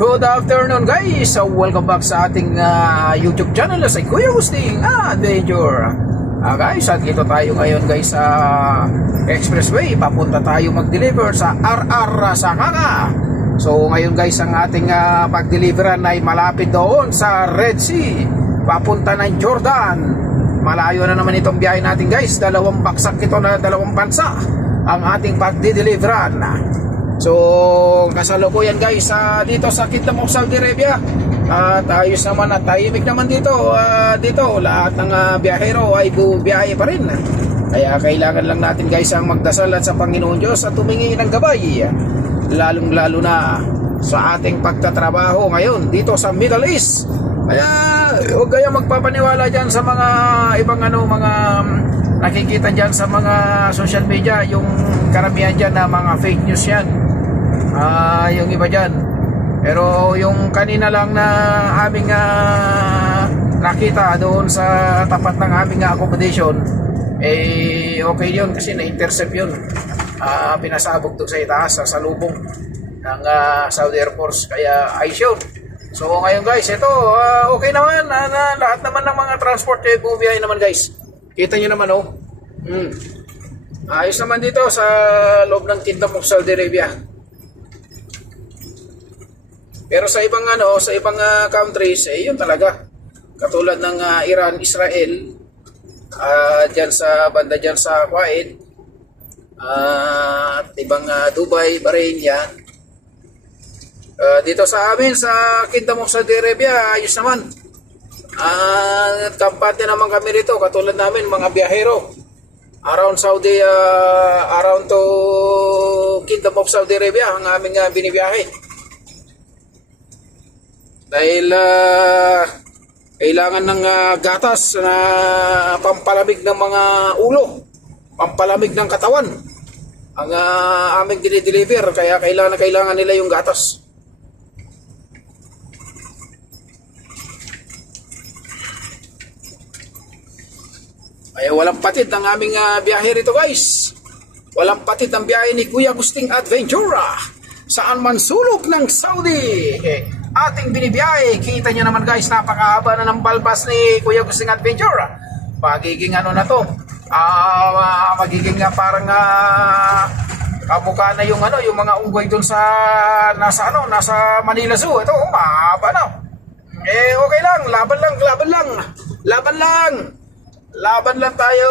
Good afternoon guys! So welcome back sa ating YouTube channel sa Kuya Agustin Adventure. Guys, at dito tayo ngayon guys sa Expressway. Papunta tayo mag-deliver sa RR Sakaka. So ngayon guys, ang ating pag-deliveran ay malapit doon sa Red Sea. Papunta ng Jordan. Malayo na naman itong biyahe natin guys. Dalawang baksak ito na dalawang bansa ang ating pag-deliveran. So kasalukuyan guys dito sa Kingdom of Saudi Arabia. At ayos naman at tahimik naman dito. Dito lahat ng biyahero ay bubiyahe pa rin. Kaya kailangan lang natin guys ang magdasal at sa Panginoon Diyos at tumingi ng gabay, lalong lalo na sa ating pagtatrabaho ngayon dito sa Middle East. Kaya huwag kayong magpapaniwala dyan sa mga ibang mga nakikita dyan sa mga social media. Yung karamihan dyan na mga fake news yan, yung iba dyan. Pero yung kanina lang na aming nakita doon sa tapat ng aming accommodation, okay yun kasi na-intercept yun. Pinasabog doon sa itaas sa salubong ng Saudi Air Force. Kaya ayos yun. So ngayon guys, ito okay naman. Lahat naman ng mga transport bubiyahe naman guys. Kita nyo naman ayos naman dito sa loob ng Kingdom of Saudi Arabia. Pero sa ibang sa ibang countries, yun talaga. Katulad ng Iran, Israel, diyan sa banda diyan sa Kuwait, at ibang Dubai, Bahrain yan. Dito sa amin sa Kingdom of Saudi Arabia, ayos naman. Kampante naman kami rito, katulad namin mga biyahero. Around Saudi, around to Kingdom of Saudi Arabia ang aming binibiyahe. Dahil kailangan ng gatas na pampalamig ng mga ulo, pampalamig ng katawan ang aming dinideliver, kaya kailangan nila yung gatas. Kaya walang patid ang aming biyahe rito guys. Walang patid ang biyahe ni Kuya Agustin Adventure saan man sulok ng Saudi ating binibiyahe. Kita nyo naman guys, napakahaba na ng balbas ni Kuya Agustin Adventure. Magiging na to, magiging parang kamukha na yung yung mga unggoy dun sa nasa Manila Zoo. Ito mahaba na. Okay lang, laban lang tayo.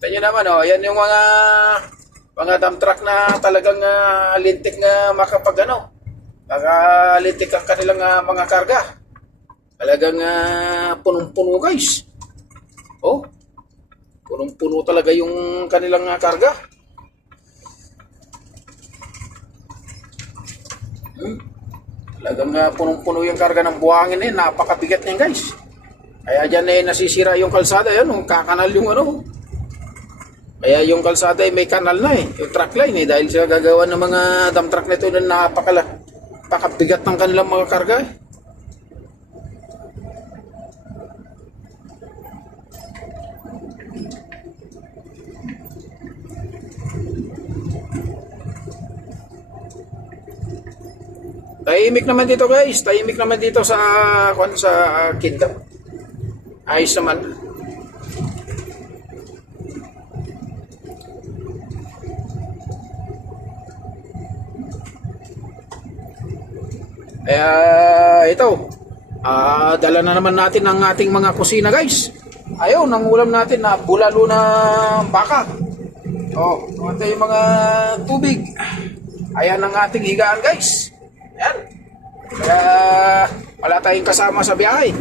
Tingnan naman yan yung mga dump truck na talagang lintik na makalintik ang kanilang mga karga. Talagang punong-puno guys. Punong-puno talaga yung kanilang karga. Talagang punong-puno yung karga ng buhangin napakabigat niyan guys. Kaya dyan nasisira yung kalsada, kakanal yung Kaya yung kalsada may kanal na yung truck line dahil sa gagawa ng mga dump truck nito na napakabigat ng kanilang mga karga. Tahimik naman dito guys, tahimik naman dito sa Kingdom. Ayos naman. Ito, dala na naman natin ang ating mga kusina guys. Ayun, ang ulam natin na bulalo na baka. Ito yung mga tubig. Ayan ang ating higaan guys. Ayan. Kaya wala tayong kasama sa biyahe.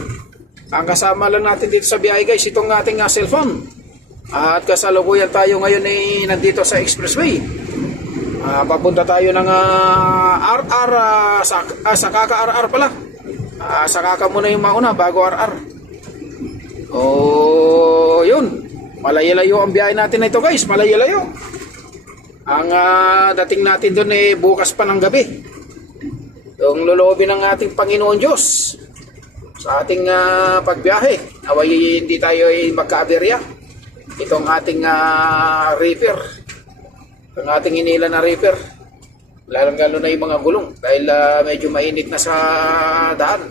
Ang kasama lang natin dito sa biyahe guys, itong ating cellphone. At kasalukuyan tayo ngayon nandito sa Expressway. Papunta tayo ng RR Sakaka RR pala. Sakaka muna yung mauna bago RR. Yun. Malayo-layo ang biyahe natin na ito guys, malayo-layo. Ang dating natin doon bukas pa ng gabi. Yung lulobin ng ating Panginoon Diyos sa ating pagbiyahe. Naway hindi tayo magka-aberya. Itong ating reaper. Ang ating inila na reaper. Lalong-lalo na yung mga gulong dahil medyo mainit na sa daan.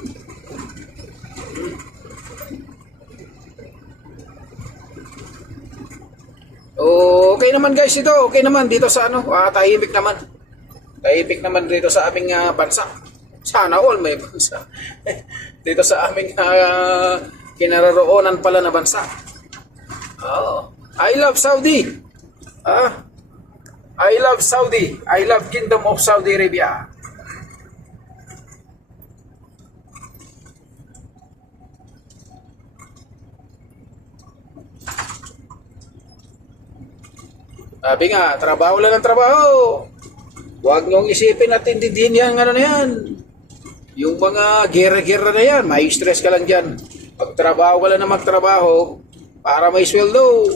Okay naman guys ito. Okay naman dito sa ano, tahimik naman. Tahimik naman dito sa aming bansa. Sana all may bansa. Dito sa aming kinaroroonan pala na bansa. Oh, I love Saudi. I love Saudi. I love Kingdom of Saudi Arabia. Sabi nga, trabaho lang ng trabaho. Huwag niyong isipin at intindihin yan, ano na yan. Yung mga gera-gera na yan, may stress ka lang dyan. Magtrabaho ka lang na magtrabaho para may sweldo.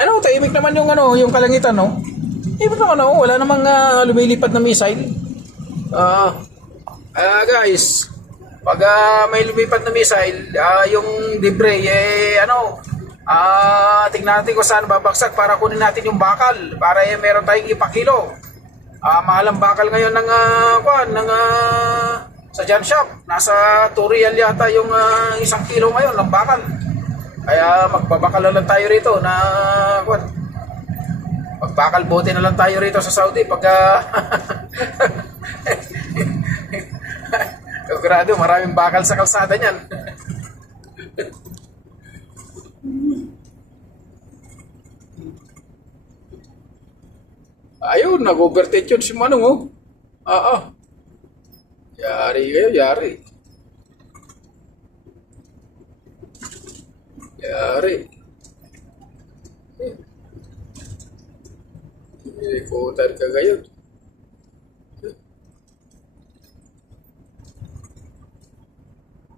Ano, tahimik naman yung ano, yung kalangitan, no? Tahimik naman, no? Wala namang lumilipad na missile. Guys, pag may lumipad na missile, yung debris, tingnan natin kung saan babagsak para kunin natin yung bakal para meron tayong ipakilo. Mahal ang bakal ngayon ng sa John Shop. Nasa 2 real yata yung 1 kilo ngayon ng bakal. Kaya magbabakal na lang tayo rito na magbakal bote na lang tayo rito sa Saudi pag sigurado maraming bakal sa kalsada niyan. Ayun, nag-overtake yun si Manong, oh. Yari kayo, yari. Yari. Ikutan ka gayon.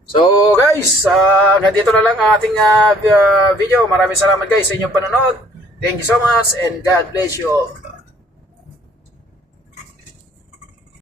So guys, hanggang dito na lang ang ating video. Maraming salamat guys sa inyong panonood. Thank you so much and God bless you all.